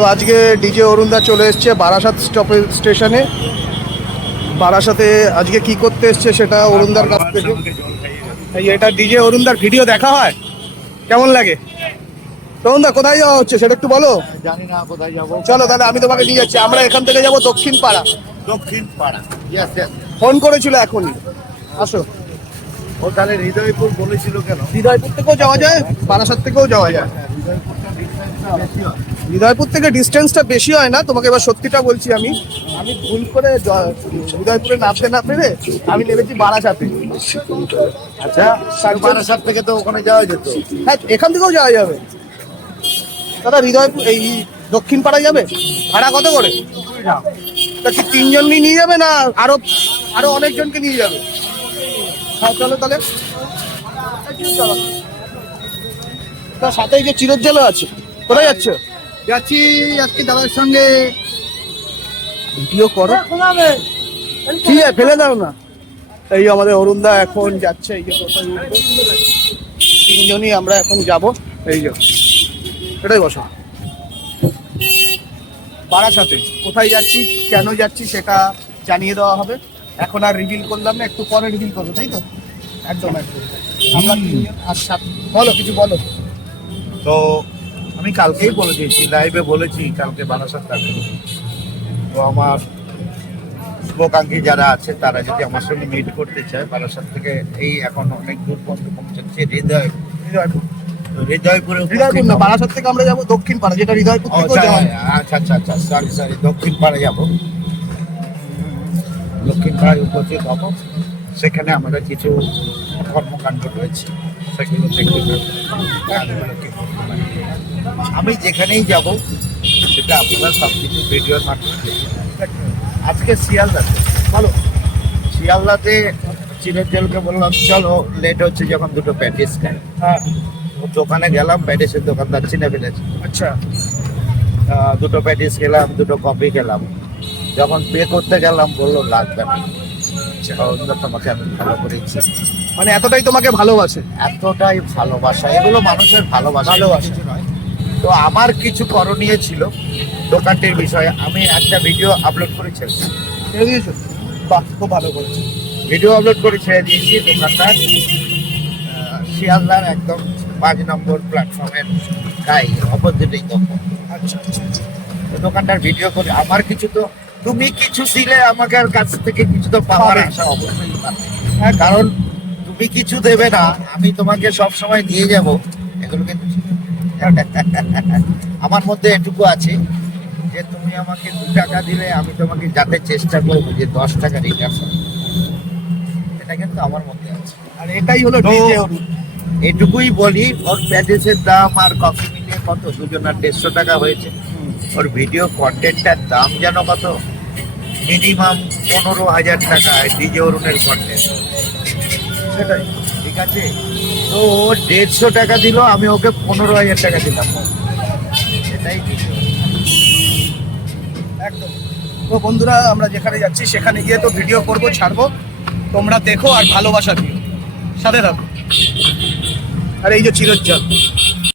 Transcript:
তো আজকে ডিজে অরুণদা চলে এসছে বারাসাত স্টপেজ স্টেশনে বারাসাতে আজকে কি করতে এসছে সেটা অরুণদার কাছ থেকে। এই এটা ডিজে অরুণদার ভিডিও দেখা হয়? কেমন লাগে? অরুণদা কোথায় যাওয়া হচ্ছে সেটা একটু বলো? জানি না কোথায় যাব। চলো তাহলে আমি তোমাকে নিয়ে যাচ্ছি। আমরা এখান থেকে যাব দক্ষিণ পাড়া দক্ষিণ পাড়া ফোন করেছিল এখনই। আসো। ও তাহলে হৃদয়পুর বলেছিল কেন? হৃদয়পুর থেকেও যাওয়া যায়? বারাসাত থেকেও যাওয়া যায়? হৃদয়পুরটা হয় হৃদয়পুর থেকে ডিস্টেন্সটা বেশি হয় না তোমাকে এবার সত্যিটা বলছি আমি। আমি ভুল করে হৃদয়পুরে নামতে না পেরে আমি নেমেছি বারাসাতে। আচ্ছা বারাসাত থেকে তো ওখানে যাওয়া যেত। হ্যাঁ এখান থেকেও যাওয়া যাবে। দাদা হৃদয়পুর এই দক্ষিণ পাড়ায় যাবে? ভাড়া কত করে? তা কি তিনজনকে নিয়ে যাবে না আরও আরও অনেকজনকে নিয়ে যাবে? হ্যাঁ চলো তাহলে। তার সাথে যে চিরজ্জালও আছে কোথায় যাচ্ছ? যাচ্ছি আজকে দাদার সঙ্গে। ভিডিও করো। ঠিক আছে ফেলে দাও না। এই আমাদের অরুণদা এখন যাচ্ছে এই যে কোথায় তিনজনই আমরা এখন যাব এই যে। এটাই বসো। বারাসাতে কোথায় যাচ্ছি কেন যাচ্ছি সেটা জানিয়ে দেওয়া হবে। এখন আর রিভিল করলাম না একটু পরে রিভিল করব তাই তো? একদম একদম। আমরা তিনজন আর সাত বলো কিছু বলো। তো আমি কালকেই বলে দিয়েছি লাইভে বলেছি কালকে বারাসাত থাকবে তো আমার শুভকাঙ্ক্ষী যারা আছে তারা যদি আমার সঙ্গে মিট করতে চায় বারাসাত থেকে এই এখন অনেক দূর পর্যন্ত পৌঁছাচ্ছে হৃদয় হৃদয়পুর। তো হৃদয়পুরে হৃদয়পুর না বারাসাত থেকে আমরা যাব দক্ষিণ পাড়া যেটা হৃদয়পুর থেকেও যাওয়া আচ্ছা আচ্ছা আচ্ছা সরি সরি দক্ষিণ পাড়ে যাব। দক্ষিণ পাড়ায় উপস্থিত হব। সেখানে আমাদের কিছু কর্মকাণ্ড রয়েছে সেগুলো দেখতে পাবো। কাজগুলো কি করতে পারি। আমি যেখানেই যাব সেটা আপনারা সব কিছু ভিডিওর মাধ্যমে। আজকে শিয়ালদাতে ভালো শিয়ালদাতে চিরঞ্জলকে বললাম চলো লেট হচ্ছে যখন দুটো প্যাটিস খাই। হ্যাঁ। দোকানে গেলাম প্যাটিসের দোকানদার চিনে ফেলেছে। আচ্ছা। দুটো প্যাটিস খেলাম দুটো কফি খেলাম। যখন পে করতে গেলাম বলল লাগবে না। অরুণদা তোমাকে আমি ভালো করেছি মানে এতটাই তোমাকে ভালোবাসে? এতটাই ভালোবাসা। এগুলো মানুষের ভালোবাসা। ভালোবাসা। তো আমার কিছু করণীয় ছিল দোকানটির বিষয়ে। আমি একটা ভিডিও আপলোড করে ছেড়েছি ছেড়ে দিয়েছ? বাহ খুব ভালো করেছ। ভিডিও আপলোড করে ছেড়ে দিয়েছি দোকানদার আহ, শিয়ালদার একদম পাঁচ নম্বর প্ল্যাটফর্মের গাই অপোজিটেই দোকান আচ্ছা আচ্ছা, দোকানটার ভিডিও করে আমার কিছু তো তুমি কিছু দিলে আমাকে আর কাছ থেকে কিছু তো পাওয়ার। আশা অবশ্যই হ্যাঁ কারণ তুমি কিছু দেবে না আমি তোমাকে সব সময় দিয়ে যাব। এগুলো কিন্তু আমার মধ্যে এটুকু আছে যে তুমি আমাকে দু টাকা দিলে আমি তোমাকে যাতে চেষ্টা করব যে দশ টাকা রিটার্ন এটা কিন্তু আমার মধ্যে আছে। আর এটাই হলো এটুকুই বলি ওর প্যাটেসের দাম আর কফি মিলিয়ে কত? দুজনের দেড়শো টাকা হয়েছে। ওর ভিডিও কন্টেন্টটার দাম যেন কত? মিনিমাম পনেরো হাজার টাকা ডিজে অরুণের কন্টেন্ট সেটাই। ঠিক আছে? তো ও দেড়শো টাকা দিল, আমি ওকে পনেরো হাজার টাকা দিলাম। এটাই। একদম। তো বন্ধুরা, আমরা যেখানে যাচ্ছি, সেখানে গিয়ে তো ভিডিও করব, ছাড়বো। তোমরা দেখো আর ভালোবাসা দিও। সাথে থাকো। আর এই যে চিরজ্জল